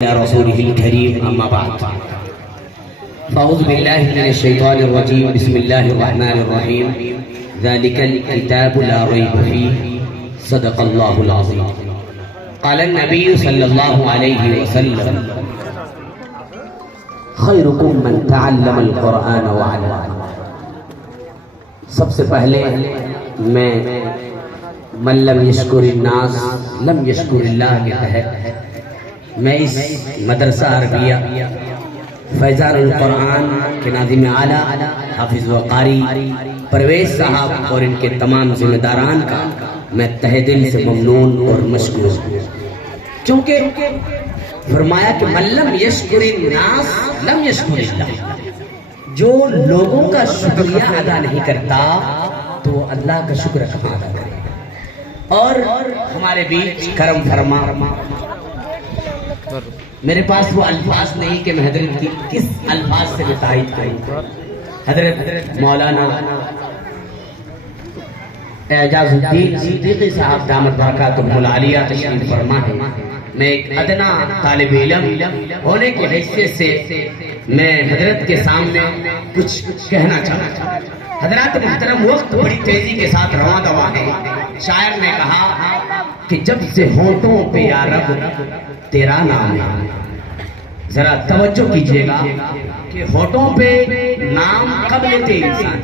رسوله الكريم أما بعد فأعوذ بالله من الشيطان الرجيم بسم الله الرحمن الرحيم ذلك الكتاب لا ريب فيه صدق الله العظيم قال النبي صلى الله عليه وسلم خيركم من تعلم القرآن وعلمه. سب سے پہلے میں من لم یشکر الناس لم یشکر اللہ کے تحت میں اس مدرسہ عربیہ فیضان القرآن کے ناظم اعلیٰ حافظ و قاری پرویز صاحب اور ان کے تمام ذمہ داران کا میں تہ دل سے ممنون اور مشکور ہوں، چونکہ فرمایا کہ من لم یشکر الناس لم یشکر اللہ. جو لوگوں کا شکریہ ادا نہیں کرتا تو وہ اللہ کا شکر کہاں ادا کرے. اور ہمارے بیچ کرم فرما، میرے پاس وہ الفاظ نہیں کہ میں حضرت کی کس الفاظ سے میں تائید کروں. حضرت مولانا اعجاز الدین صدیقی صاحب دامت برکاتہ العالیہ تشریف فرما ہے. میں ایک ادنا طالب علم ہونے کی حیثیت سے میں حضرت کے سامنے کچھ کہنا چاہتا ہوں. حضرات محترم، وقت بڑی تیزی کے ساتھ رواں دواں ہے. شاعر نے کہا کہ جب سے ہونٹوں پہ یا رب تیرا نام ہے. ذرا توجہ کیجئے گا کہ ہونٹوں پہ نام کب لیتے انسان؟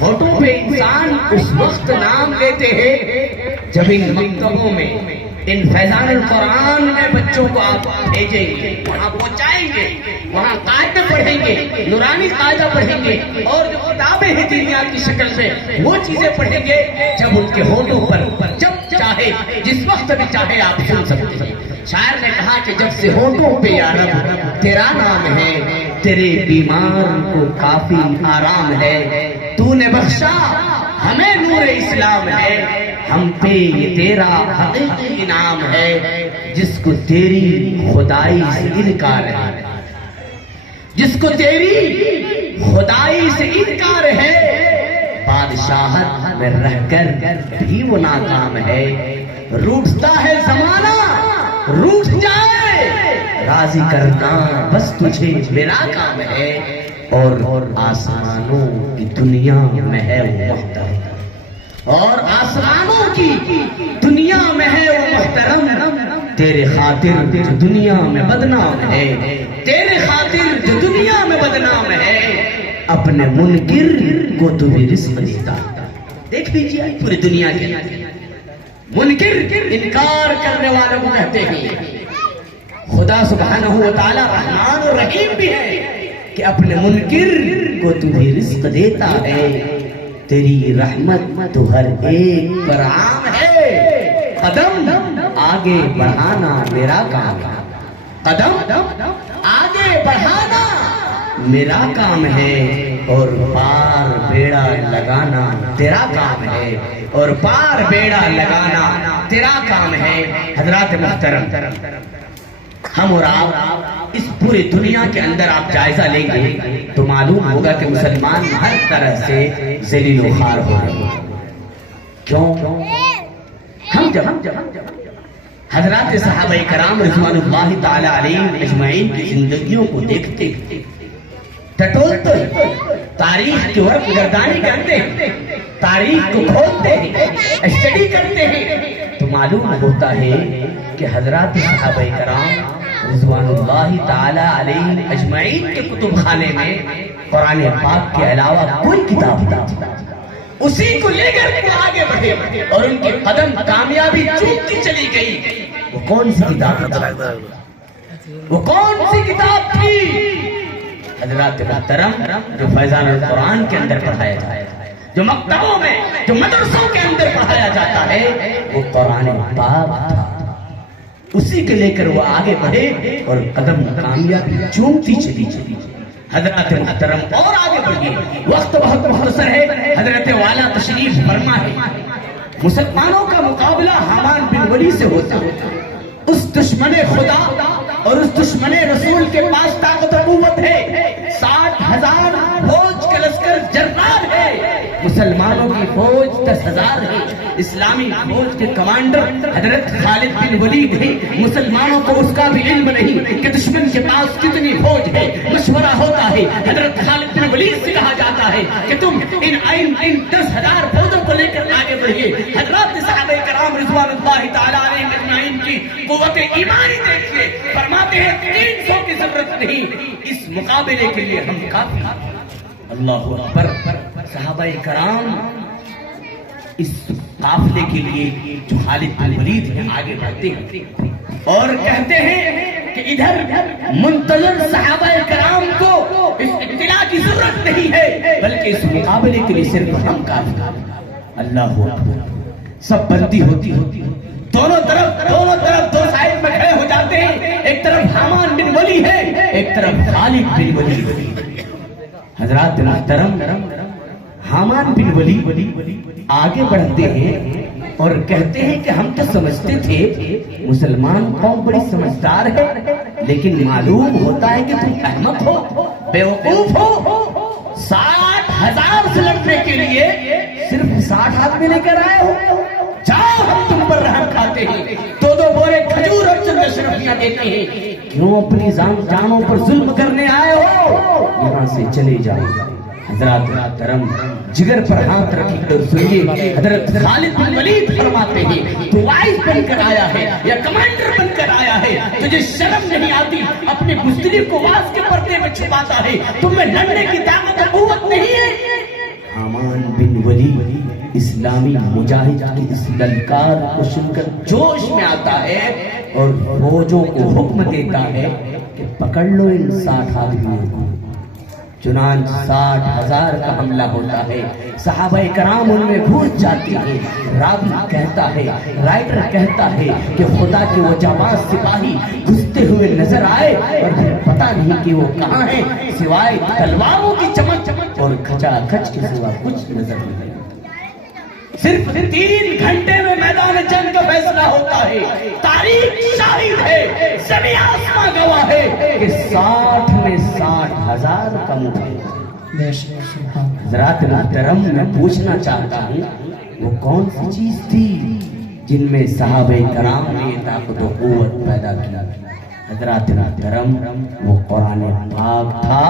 ہونٹوں پہ انسان اس وقت نام لیتے ہیں جب ان مکتبوں میں، ان فیضان القرآن میں بچوں کو آپ بھیجیں گے، وہاں پہنچائیں گے، وہاں قاعدے پڑھیں گے، نورانی قاعدہ پڑھیں گے، اور جو کتابیں ہیں دینیات کی شکل سے وہ چیزیں پڑھیں گے جب ان کے ہونٹوں پر جب چاہے جس وقت بھی چاہے آپ سن سکتے ہیں. شاعر نے کہا کہ جب سے ہونٹوں پہ یا رب تیرا نام ہے، تیرے بیمار کو کافی آرام ہے. تو نے بخشا ہمیں نور اسلام ہے، ہم پہ یہ تیرا حقیقی انعام ہے. جس کو تیری خدائی سے انکار ہے، جس کو تیری خدائی سے انکار ہے، بادشاہت میں رہ کر بھی وہ ناکام ہے. روٹتا ہے زمانہ روٹ جائے، راضی کرنا بس تجھے میرا کام ہے. اور آسمانوں کی دنیا میں ہے وہ محترم، اور آسمانوں کی دنیا میں ہے وہ محترم. تیرے خاطر جو دنیا میں بدنام ہے، تیرے خاطر جو دنیا میں بدنام ہے، اپنے منکر کو تو بھی رزق دیتا. دیکھ لیجیے پوری دنیا کے منکر انکار کرنے والوں کو کہتے ہیں خدا سبحانہ و تعالی رحمان و رحیم بھی ہے کہ اپنے منکر کو تو بھی رزق دیتا ہے. تیری رحمت تو ہر ایک پر عام ہے. قدم آگے بڑھانا میرا کام ہے، قدم آگے بڑھانا میرا کام ہے، اور پار بیڑا لگانا تیرا کام ہے، اور پار بیڑا لگانا تیرا کام ہے. حضرات محترم، ہم اور آپ اس پوری دنیا کے اندر آپ جائزہ لیں گے تو معلوم ہوگا کہ مسلمان ہر طرح سے ذلیل و خوار ہو رہے ہیں. کیوں؟ ہم جب حضرات صحابہ کرام رضوان اللہ تعالی علیہم اجمعین کی زندگیوں کو دیکھتے ٹٹولتے ہیں، تاریخ کی ورق گردانی کرتے ہیں، تاریخ کو کھولتے ہیں، اسٹڈی کرتے ہیں، تو معلوم ہوتا ہے کہ حضرات صحابہ کرام رضوان اللہ تعالی علیہ اجمعین کے کتب خانے میں قرآن پاک کے علاوہ کوئی کتاب نہیں. اسی کو لے کر وہ آگے بڑھے اور ان کے قدم کامیابی چومتی چلی گئی. وہ کون سی کتاب تھی؟ وہ کون سی کتاب تھی؟ حضرات محترم، جو فیضان القرآن کے اندر پڑھایا جاتا ہے، جو مکتبوں میں، جو مدرسوں کے اندر پڑھایا جاتا ہے، وہ قرآن پاک تھا. اسی کے لے کر وہ آگے بڑھے اور قدم کامیابی چومتی چلی. حضرات محترم اور آگے بڑھیے، وقت بہت مختصر ہے. حضرت والا تشریف فرما ہے. مسلمانوں کا مقابلہ حامان بن ولی سے ہوتا ہے. اس دشمن خدا اور اس دشمن رسول کے پاس طاقت و قوت ہے. 60,000 فوج کا لشکر جرنال ہے. مسلمانوں کی فوج 10,000 ہے. اسلامی فوج کے کمانڈر حضرت خالد بن ولید ہیں. مسلمانوں کو اس کا بھی علم نہیں کہ دشمن کے پاس کتنی فوج ہے. مشورہ ہوتا ہے حضرت خالد بن ولید سے کہا جاتا ہے کہ تم ان 10,000 فوجوں کو لے کر آگے بڑھیے. حضرات صحابہ کرام رضوان اللہ تعالیٰ علیہم اجمعین کی قوت ایمانی دیکھیے. فرماتے ہیں 300 کی ضرورت نہیں, اس مقابلے کے لیے ہم کافی. اللہ اکبر. صحابہ کرام اس قافلے کے لیے جو خالد بن ولید ہیں آگے بڑھتے ہیں اور کہتے ہیں کہ ادھر منتظر صحابہ کرام کو اس اطلاع کی ضرورت نہیں ہے بلکہ اس مقابلے کے لیے صرف ہم کافی. اللہ اکبر. سب بندی ہوتی دونوں طرف دو سائڈ میں کھڑے ہو جاتے ہیں. ایک طرف حامان بن ولی ہے, ایک طرف خالد بن ولی. حضرات محترم, حامان بن ولی آگے بڑھتے ہیں اور کہتے ہیں کہ ہم تو سمجھتے تھے مسلمان قوم بڑی سمجھدار ہے, لیکن معلوم ہوتا ہے کہ تم احمق ہو, بیوقوف ہو. 60,000 سے لڑنے کے لیے صرف 60 آدمی لے کر آئے ہو. جاؤ ہم تم پر رحم کھاتے ہیں, 2 بورے کھجور اور چند اشرفیاں دیتے ہیں. کیوں اپنی جانوں پر ظلم کرنے آئے ہو؟ یہاں سے چلے جاؤ. حضرات محترم, جگر پر ہاتھ رکھی اور سنیے. حضرت خالد بن ولید فرماتے ہیں تو وائس بن کر آیا ہے یا کمانڈر بن کر آیا ہے, تجھے شرم نہیں آتی؟ اپنے بزدلی کو واز کے پردے میں چھپاتا ہے. تم میں لڑنے کی طاقت و قوت نہیں ہے. حامان بن ولی اسلامی مجاہد کی اس للکار کو سن کر جوش میں آتا ہے اور فوجوں کو حکم دیتا ہے کہ پکڑ لو ان 60 آدمیوں کو. چنانچہ 60,000 کا حملہ ہوتا ہے. صحابہ کرام ان میں گھس جاتی ہے. راوی کہتا ہے, رائٹر کہتا ہے کہ خدا کے وہ جانباز سپاہی گھستے ہوئے نظر آئے اور پھر پتہ نہیں کہ وہ کہاں ہیں, سوائے تلواروں کی چمک اور کھچا کھچ کے سوا کچھ نظر نہیں. صرف 3 گھنٹے میں میدان جنگ کا فیصلہ ہوتا ہے. تاریخ شاہد ہے, زمین آسمان گواہ ہے کہ 60 میں 60,000 کم ہے. حضرات محترم, میں پوچھنا چاہتا ہوں وہ کون سی چیز تھی جن میں صحابہ کرام نے طاقت و قوت پیدا کیا؟ حضرات محترم, وہ قرآن پاک تھا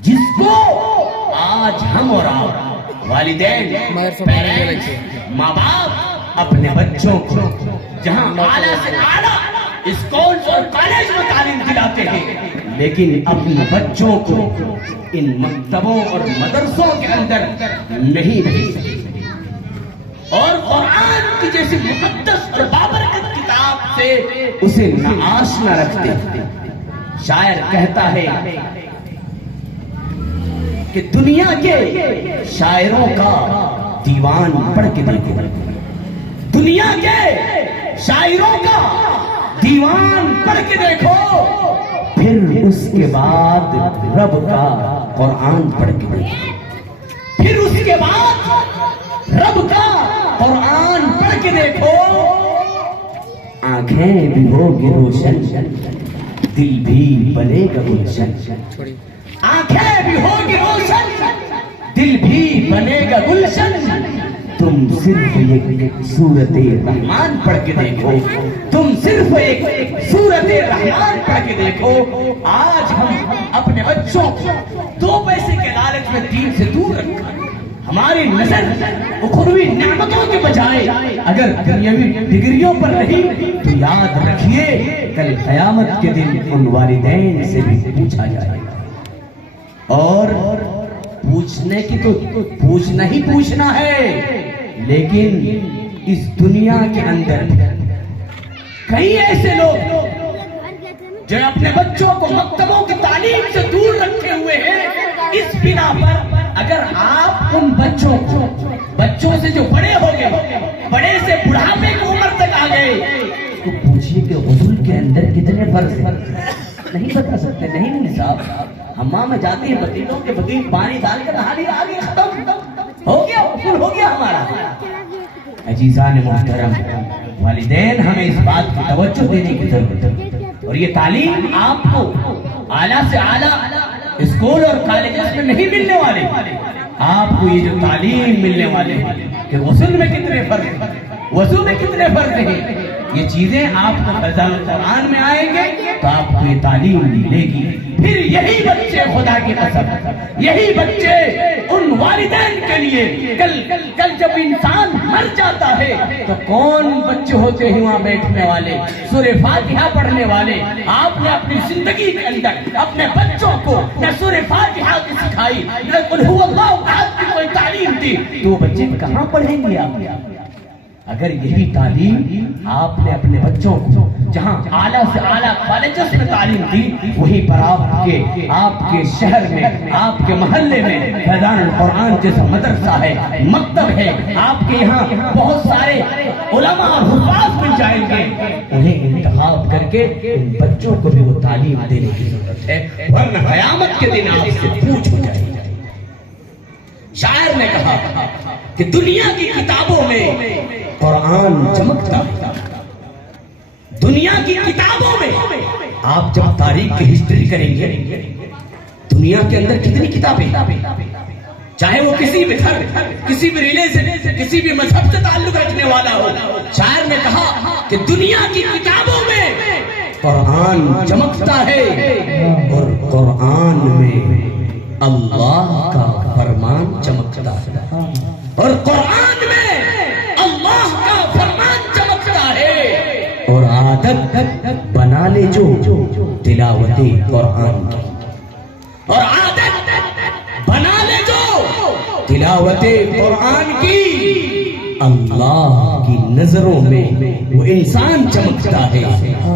جس کو آج ہم اور آپ والدین, پیرنٹس, ماں باپ اپنے بچوں کو جہاں اعلیٰ سے اعلیٰ اسکولز اور کالج میں تعلیم دلاتے ہیں, لیکن اپنے بچوں کو ان مکتبوں اور مدرسوں کے اندر نہیں بھیجتے اور قرآن کی جیسی مقدس اور بابرکت کتاب سے اسے ناآشنا رکھتے. شاعر کہتا ہے کہ دنیا کے شاعروں کا دیوان پڑھ کے دیکھو, دنیا کے شاعروں کا دیوان پڑھ کے دیکھو, پھر اس کے بعد رب کا قرآن پڑھ کے دیکھو, پھر اس کے بعد رب کا قرآن پڑھ کے دیکھو. آنکھیں بھی ہوگی روشن, دل بھی بنے گا گلشن. آنکھیں بھی ہوگی روشن, دل بھی بنے گا گلشن. تم صرف ایک سورت رحمان پڑھ کے دیکھو, تم صرف ایک سورت رحمان پڑھ کے دیکھو. آج ہم اپنے بچوں کو 2 پیسے کے لالچ میں دین سے دور رکھا. ہماری نظر اخروی نعمتوں کے بجائے اگر دنیاوی ڈگریوں پر رہی تو یاد رکھیے کل قیامت کے دن ان والدین سے بھی پوچھا جائے گا. اور پوچھنے کی تو پوچھنا ہی پوچھنا ہے, لیکن اس دنیا کے اندر کئی ایسے لوگ جو اپنے بچوں کو مکتبوں کی تعلیم سے دور رکھے ہوئے ہیں. اس بنا پر اگر آپ ان بچوں سے جو بڑے ہو گئے, بڑے سے بڑھاپے کی عمر تک آ گئے, تو پوچھیے کہ غسل کے اندر کتنے فرض ہیں؟ نہیں بتا سکتے. نہیں صاحب, ہمام میں جاتے ہیں پتیلوں کے بغیر پانی ڈال کر نہا لیا, آگے ختم ہو گیا, غسل ہو گیا ہمارا. عزیزان محترم, والدین ہمیں اس بات کی توجہ دینے کی ضرورت ہے. اور یہ تعلیم آپ کو اعلیٰ سے اعلیٰ اسکول اور کالجز میں نہیں ملنے والے. آپ کو یہ جو تعلیم ملنے والے ہیں کہ غسل میں کتنے فرض ہیں، وضو میں کتنے فرض ہیں، یہ چیزیں آپ کو فیضان القرآن میں آئیں گے تو آپ کو یہ تعلیم ملے گی. پھر یہی بچے خدا کی قسم، یہی بچے ان والدین کے لیے کل جب انسان مر جاتا ہے تو کون بچے ہوتے ہیں وہاں بیٹھنے والے، سورہ فاتحہ پڑھنے والے. آپ نے اپنی زندگی کے اندر اپنے بچوں کو نہ سورہ فاتحہ کی سکھائی، نہ قل هو اللہ احد کی کوئی تعلیم دی، تو وہ بچے کہاں پڑھیں گے آپ؟ اگر یہی تعلیم آپ نے اپنے بچوں کو جہاں اعلیٰ سے اعلیٰ کالجز میں تعلیم دی، وہیں پر آپ کے شہر میں، آپ کے محلے میں فیضان القرآن جیسا مدرسہ ہے، مکتب ہے، آپ کے یہاں بہت سارے علماء اور حفاظ مل جائیں گے. انہیں انتخاب کر کے ان بچوں کو بھی وہ تعلیم دینے کی ضرورت ہے، ورنہ قیامت کے دن آپ سے پوچھ ہو جائے گی. شاعر نے کہا کہ دنیا کی کتابوں میں قرآن چمکتا ہے، دنیا کی کتابوں میں. آپ جب تاریخ کی ہسٹری کریں گے، دنیا کے اندر کتنی کتابیں، چاہے وہ کسی بھی گھر، کسی بھی ریلیجن، کسی بھی مذہب سے تعلق رکھنے والا ہو. شاعر نے کہا کہ دنیا کی کتابوں میں قرآن چمکتا ہے اور قرآن میں اللہ کا فرمان چمکتا ہے، اور قرآن میں اللہ کا فرمان چمکتا ہے. اور عادت بنا لے جو تلاوت قرآن کی، اور عادت بنا لے جو تلاوت قرآن کی، اللہ کی نظروں میں وہ انسان چمکتا ہے،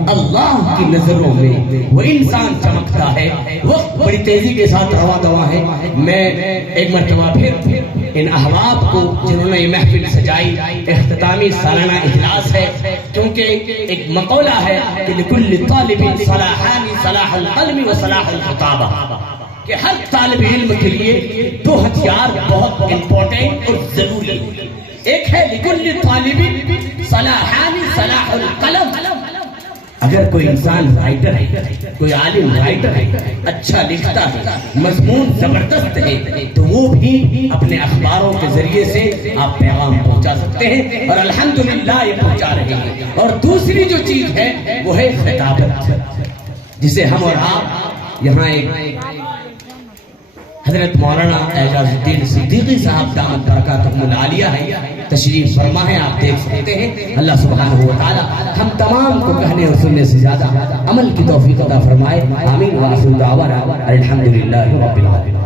اللہ کی نظروں میں وہ انسان چمکتا ہے. وقت بڑی تیزی کے ساتھ رواں دواں ہے. میں ایک مرتبہ پھر ان احباب کو جنہوں نے یہ محفل سجائی، اختتامی سالانہ اجلاس ہے، کیونکہ ایک مقولہ ہے کہ لِكُلِّ طَالِبٍ صَلَاحَانِ صَلَاحُ الْقَلْمِ وَصَلَاحُ الْخِطَابَةِ، کہ ہر طالب علم کے لیے دو ہتھیار بہت امپورٹنٹ اور ضروری. ایک ہے لِكُلِّ طَالِبٍ صَلَاحَانِ صَلَاحُ الْقَلَمِ. اگر کوئی انسان رائٹر ہے، کوئی عالم رائٹر ہے، اچھا لکھتا ہے، مضمون زبردست ہے، تو وہ بھی اپنے اخباروں کے ذریعے سے آپ پیغام پہنچا سکتے ہیں، اور الحمدللہ یہ پہنچا رہے ہیں. اور دوسری جو چیز ہے وہ ہے خطابت، جسے ہم اور آپ یہاں ایک حضرت مولانا اعجاز الدین صدیقی صاحب دامت برکاتہم العالیہ ہے، تشریف فرما ہے، آپ دیکھ سکتے ہیں. اللہ سبحانہ وتعالی ہم تمام کو کہنے اور سننے سے زیادہ عمل کی توفیق عطا فرمائے. آمین. وآخر دعوانا الحمدللہ رب العالمین.